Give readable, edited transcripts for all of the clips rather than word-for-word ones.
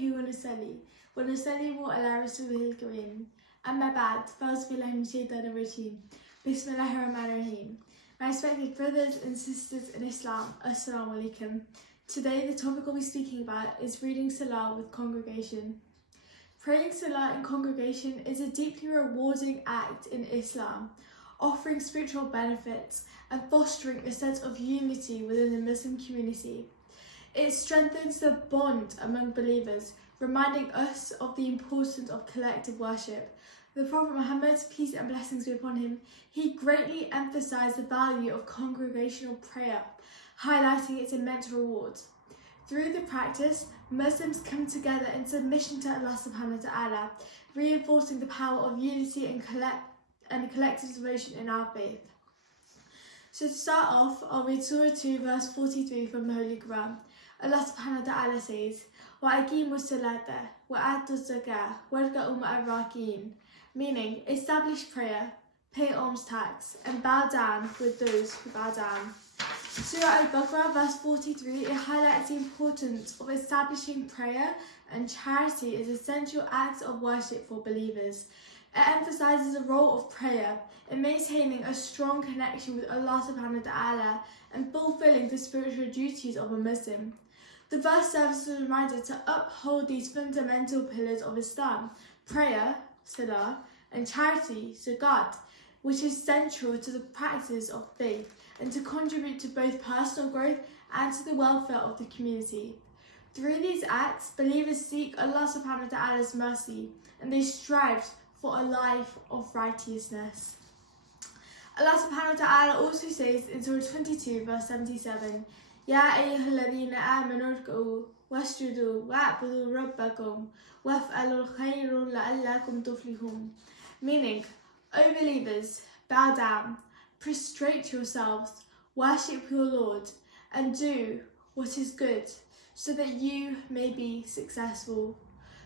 نحمده ونصلي على رسوله الكريم أما بعد فأعوذ بالله من الشيطان الرجيم بسم الله الرحمن الرحيم. My respected brothers and sisters in Islam, Assalamu alaikum. Today the topic we'll be speaking about is reading Salah with congregation. Praying Salah in congregation is a deeply rewarding act in Islam, offering spiritual benefits and fostering a sense of unity within the Muslim community. It strengthens the bond among believers, reminding us of the importance of collective worship. The Prophet Muhammad, peace and blessings be upon him, he greatly emphasized the value of congregational prayer, highlighting its immense rewards. Through the practice, Muslims come together in submission to Allah subhanahu wa ta'ala, reinforcing the power of unity and collective devotion in our faith. So to start off, I'll read Surah 2 verse 43 from the Holy Quran. Allah subhanahu wa ta'ala says, وَأَقِيمُوا الصَّلَاةَ وَآتُوا الزَّكَاةَ وَارْكَعُوا مَعَ الرَّاكِعِينَ, meaning establish prayer, pay alms tax, and bow down with those who bow down. Surah Al-Baqarah verse 43, it highlights the importance of establishing prayer and charity as essential acts of worship for believers. It emphasizes the role of prayer in maintaining a strong connection with Allah subhanahu wa ta'ala and fulfilling the spiritual duties of a Muslim. The verse serves as a reminder to uphold these fundamental pillars of Islam: prayer, salah, and charity, zakat, which is central to the practice of faith and to contribute to both personal growth and to the welfare of the community. Through these acts, believers seek Allah subhanahu wa ta'ala's mercy and they strive for a life of righteousness. Allah subhanahu wa ta'ala also says in Surah 22 verse 77, يَا أَيُّهَا الَّذِينَ آمَنُوا ارْكَعُوا وَاسْجُدُوا وَاعْبُدُوا رَبَّكُمْ وَافْعَلُوا الْخَيْرَ لَعَلَّكُمْ تُفْلِحُونَ, meaning, O believers, bow down, prostrate yourselves, worship your Lord, and do what is good, so that you may be successful.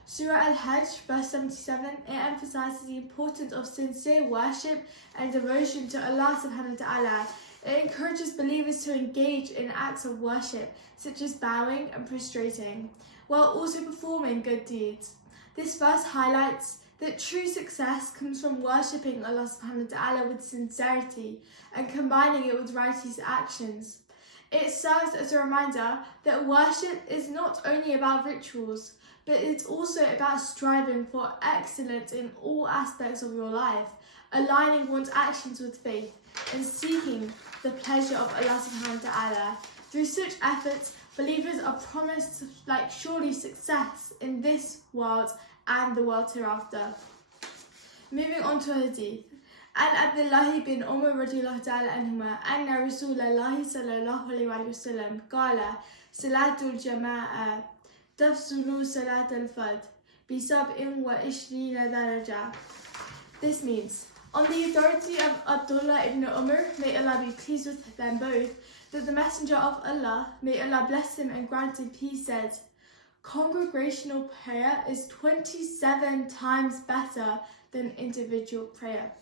Surah Al-Hajj verse 77, it emphasizes the importance of sincere worship and devotion to Allah subhanahu wa ta'ala. It encourages believers to engage in acts of worship, such as bowing and prostrating, while also performing good deeds. This verse highlights that true success comes from worshipping Allah subhanahu wa ta'ala with sincerity and combining it with righteous actions. It serves as a reminder that worship is not only about rituals, but it's also about striving for excellence in all aspects of your life, aligning one's actions with faith and seeking the pleasure of Allah subhanahu wa ta'ala. Through such efforts, believers are promised surely success in this world and the world hereafter. Moving on to a hadith. عن عبد الله بن عمر رضي الله تعالى عنهما أن رسول الله صلى الله عليه وسلم قال صلاة الجماعة تفضل صلاة الفرد ب27 درجة. This means, on the authority of Abdullah ibn Umar, may Allah be pleased with them both, that the Messenger of Allah, may Allah bless him and grant him peace, said, congregational prayer is 27 times better than individual prayer.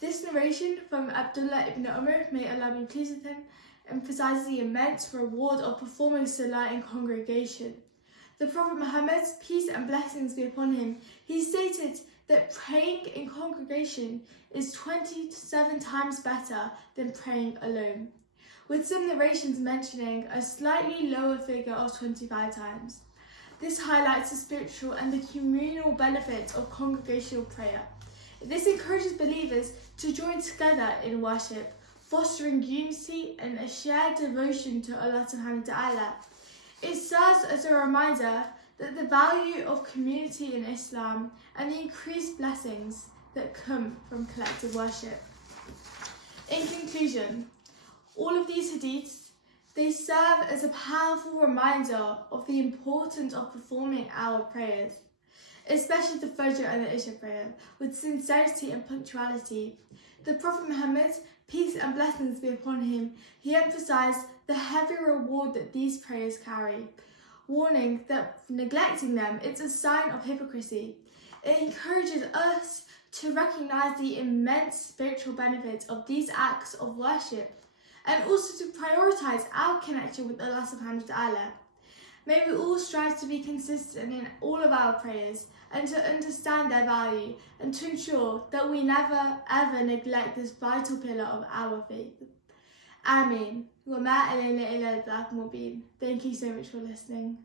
This narration from Abdullah ibn Umar, may Allah be pleased with him, emphasizes the immense reward of performing salah in congregation. The Prophet Muhammad, peace and blessings be upon him, he stated that praying in congregation is 27 times better than praying alone, with some narrations mentioning a slightly lower figure of 25 times. This highlights the spiritual and the communal benefits of congregational prayer. This encourages believers to join together in worship, fostering unity and a shared devotion to Allah subhanahu wa ta'ala. It serves as a reminder that the value of community in Islam and the increased blessings that come from collective worship. In conclusion, all of these hadiths, they serve as a powerful reminder of the importance of performing our prayers, especially the Fajr and the Isha prayer, with sincerity and punctuality. The Prophet Muhammad, peace and blessings be upon him, he emphasized the heavy reward that these prayers carry, warning that neglecting them is a sign of hypocrisy. It encourages us to recognize the immense spiritual benefits of these acts of worship and also to prioritize our connection with Allah subhanahu wa ta'ala. May we all strive to be consistent in all of our prayers and to understand their value and to ensure that we never ever neglect this vital pillar of our faith. Amen. وما إلينا إلا البلاغ مبين. Thank you so much for listening.